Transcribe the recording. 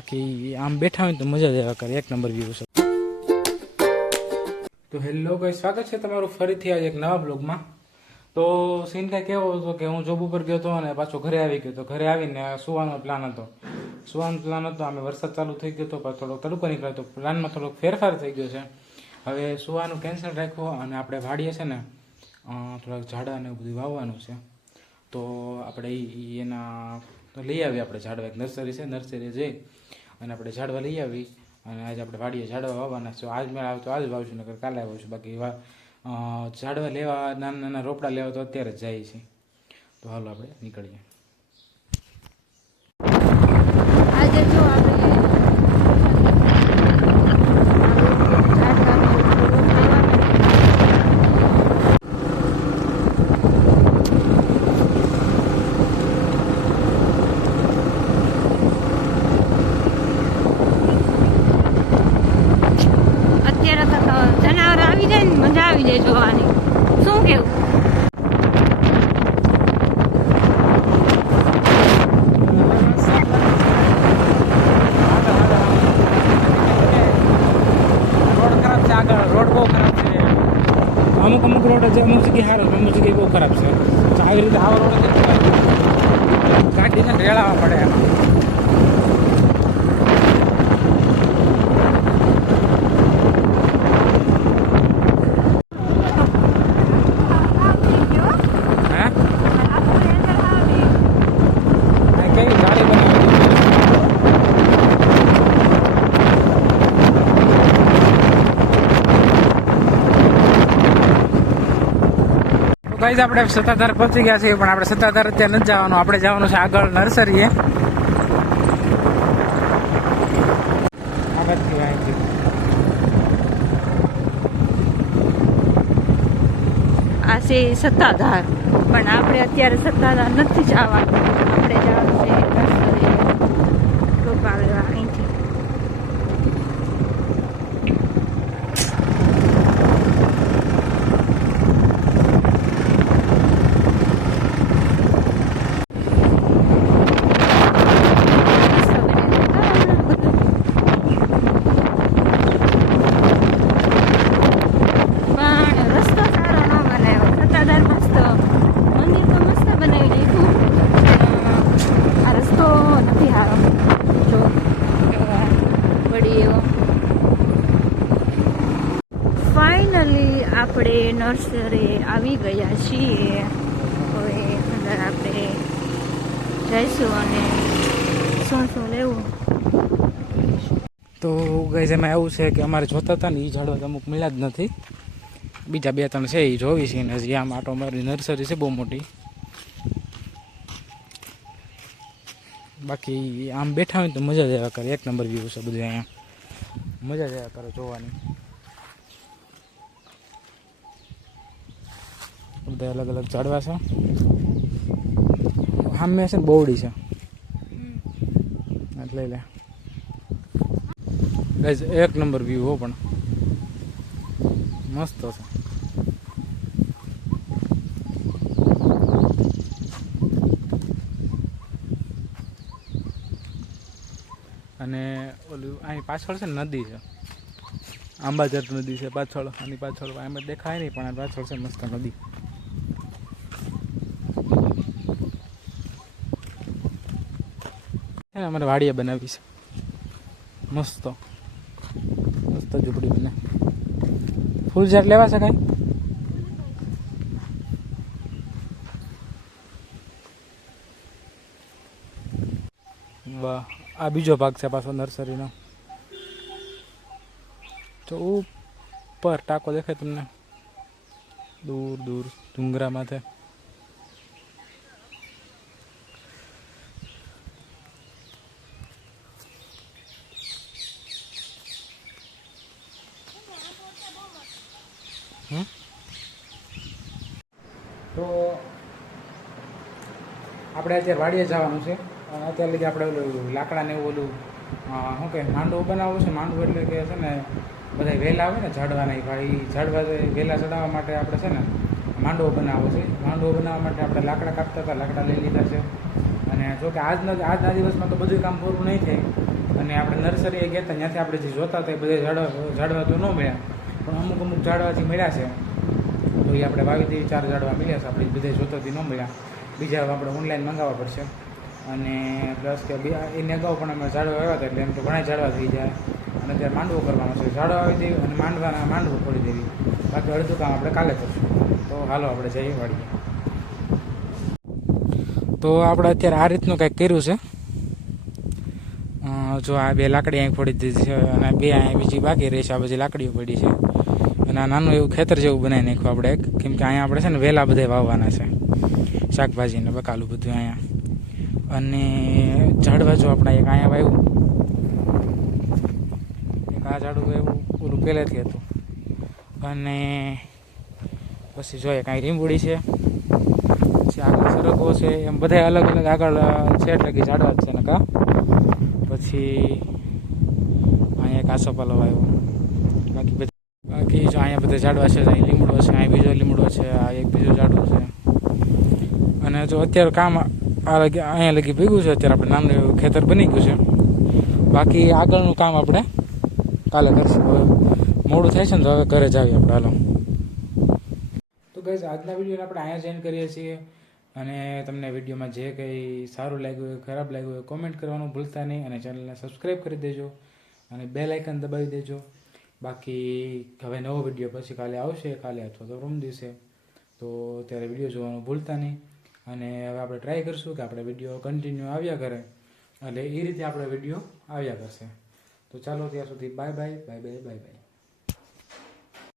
બાકી આમ બેઠા હોય તો મજા જ આવ્યા કરે, એક નંબર વ્યૂ છે. તો હેલો ગાઈસ, સ્વાગત છે તમારું ફરીથી આજે એક નવા બ્લોગમાં. તો સીન કાંઈ કેવો હતો કે હું જોબ ઉપર ગયો હતો અને પાછો ઘરે આવી ગયો હતો. ઘરે આવીને સુવાનો પ્લાન હતો. અમે વરસાદ ચાલુ થઈ ગયો હતો, થોડો તડકો નીકળ્યો હતો. પ્લાનમાં થોડોક ફેરફાર થઈ ગયો છે. હવે સુવાનું કેન્સલ રાખ્યું અને આપણે વાડીએ છે ને થોડાક ઝાડા ને એવું બધું વાવવાનું છે. તો આપણે એના લઈ આવીએ. આપણે ઝાડવા એક નર્સરી છે, નર્સરી જઈ અને આપણે ઝાડવા લઈ આવી અને આજે આપણે વાડીએ ઝાડવા વાવવાના છે. આજ મેળ આવે તો આજ વાવશું, નકર કાલે વાવશું. બાકી ઝાડવા લેવા, નાના નાના રોપડા લેવા તો અત્યારે જ જાય છે. તો હાલો આપણે નીકળીએ. આજે જો આપણે જનાવર આવી જાય ને મજા આવી જાય જોવાની. શું કેવું? રોડ બહુ ખરાબ છે. અમુક રોડ છે, અમુક જગ્યાએ સારો છે, અમુક જગ્યાએ બહુ ખરાબ છે. તો આવી રીતે આવા રોડ ગાડીને રેળાવા પડે. ગાઈઝ, આપણે સત્તાધાર પહોંચી ગયા છીએ, પણ આપણે સત્તાધાર અત્યારે નથી જવાનું. આપણે જવાનું છે આગળ નર્સરીએ. આ છે સત્તાધાર, પણ આપણે અત્યારે સત્તાધાર નથી જવાનું. આપણે જવાનું છે નર્સરી રોપા લેવા અહીંથી. ફાઇનલી આપણે નર્સરી આવી ગયા છીએ. હવે અંદર આપણે જઈશું અને શું લેવું. તો ગાઈઝ, એમાં એવું છે કે અમારે જોતા હતા ને એ ઝાડવા અમુક મળ્યા જ નથી. બીજા 2-3 છે એ જોવી છે ને હજી. આમ આટો મારી નર્સરી છે બહુ મોટી. બાકી આમ બેઠા હોય તો મજા જ આવ્યા કરે, એક નંબર વ્યૂ છે બધું. અહીંયા મજા જ આવ્યા કરે જોવાની. બધા અલગ અલગ ઝાડવા છે. સામે છે ને બોવડી છે, એટલે લે ગાઈઝ એક નંબર વ્યૂ હો, પણ મસ્ત છે. અને ઓલું અહીં પાછળ છે ને નદી છે, આંબાજર નદી છે પાછળ. આની પાછળ એમ દેખાય નહીં, પણ આ પાછળ છે મસ્ત નદી. અમારે વાડીએ બનાવી છે મસ્ત મસ્ત ઝૂંપડી બને. ફૂલ ઝાડ લેવા છે કાંઈ? વાહ, આ બીજો ભાગ છે પાછો નર્સરીનો. તો ઉપર ટાંકો દેખાય તમને દૂર દૂર ડુંગરા માથે. તો આપણે અત્યારે વાડીએ જવાનું છે. અત્યારે લગી આપણે ઓલું લાકડાને એવું ઓલું શું કે માંડવું બનાવવું છે. માંડવું એટલે કે છે ને બધા વેલા આવે ને ઝાડવાના, ભાઈ ઝાડવા વેલા ચડાવવા માટે આપણે છે ને માંડવો બનાવવો છે. માંડવો બનાવવા માટે આપણે લાકડા કાપતા હતા, લાકડા લઈ લીધા છે. અને જો કે આજના દિવસમાં તો બધું કામ પૂરું નહીં થાય, અને આપણે નર્સરીએ ગયા હતા ત્યાંથી આપણે જે જોતા હતા એ બધા ઝાડવા તો ન મળ્યા, પણ અમુક અમુક ઝાડવાથી મળ્યા છે. તો એ આપણે વાવી દેવી 4 ઝાડવા મળ્યા છે, આપણે બધા જોતાથી ન મળ્યા. બીજા આપણે ઓનલાઈન મંગાવવા પડશે. અને પ્લસ કે એને અગાઉ પણ અમે ઝાડવા આવ્યા હતા એટલે એમ તો ઘણા ઝાડવા થઈ જાય. અને ત્યારે માંડવો કરવાનો છે, ઝાડવા આવી દેવી અને માંડવો ખોલી દેવી. બાકી અડધું કામ આપણે કાલે કરશું. તો હાલો આપણે જઈએ વાડીએ. તો આપણે અત્યારે આ રીતનું કંઈક કર્યું છે. જો આ 2 લાકડી અહીં ફોડી દીધી છે અને 2 અહીં બીજી બાકી રહી છે. આ બધી લાકડીઓ પડી છે અને આ નાનું એવું ખેતર જેવું બનાવી નાખ્યું આપણે એક, કેમ કે અહીંયા આપણે છે ને વેલા બધા વાવવાના છે, શાકભાજી ને બકાલું બધું અહીંયા. અને ઝાડવા જો આપણે એક અહીંયા વાવ્યું, એક આ ઝાડું વાવ્યું, ઓલું પહેલેથી હતું. અને પછી જોઈએ કાંઈ લીંબુડી છે, પછી આગળ સરગવો છે, એમ બધા અલગ અલગ આગળ છે એટલે કે ઝાડવા જ છે ને કા. પછી અહીંયા એક આસોપાલો આવ્યો. બાકી જો અહીંયા બધા ઝાડવા છે, અહીં લીમડો છે, અહીં બીજો લીમડો છે, આ એક બીજું ઝાડવું છે. અને જો અત્યારે કામ અહીંયા લગી ભેગું છે. અત્યારે આપણે નાનું એવું ખેતર બની ગયું છે. બાકી આગળનું કામ આપણે કાલે કરશું. હવે મોડું થાય છે ને તો હવે ઘરે જ આવીએ આપણે. હાલો તો ગાઈઝ આજના વિડીયોને આપણે અહીંયા જ એન્ડ કરીએ છીએ. અને તમને વિડીયોમાં જે કંઈ સારું લાગ્યું હોય, ખરાબ લાગ્યું હોય, કોમેન્ટ કરવાનું ભૂલતા નહીં. અને ચેનલને સબસ્ક્રાઈબ કરી દેજો અને બેલ આઇકન દબાવી દેજો. બાકી હવે નવો વિડીયો પછી કાલે આવશે, કાલે અથવા તો પરમ દિવસે. તો ત્યારે વિડીયો જોવાનું ભૂલતા નહીં. અને હવે આપણે ટ્રાય કરીશું કે આપણે વિડીયો કન્ટિન્યુ આવ્યા કરે, એટલે એ રીતે આપણે વિડીયો આવ્યા કરશે. તો ચાલો ત્યાં સુધી bye bye bye bye bye bye.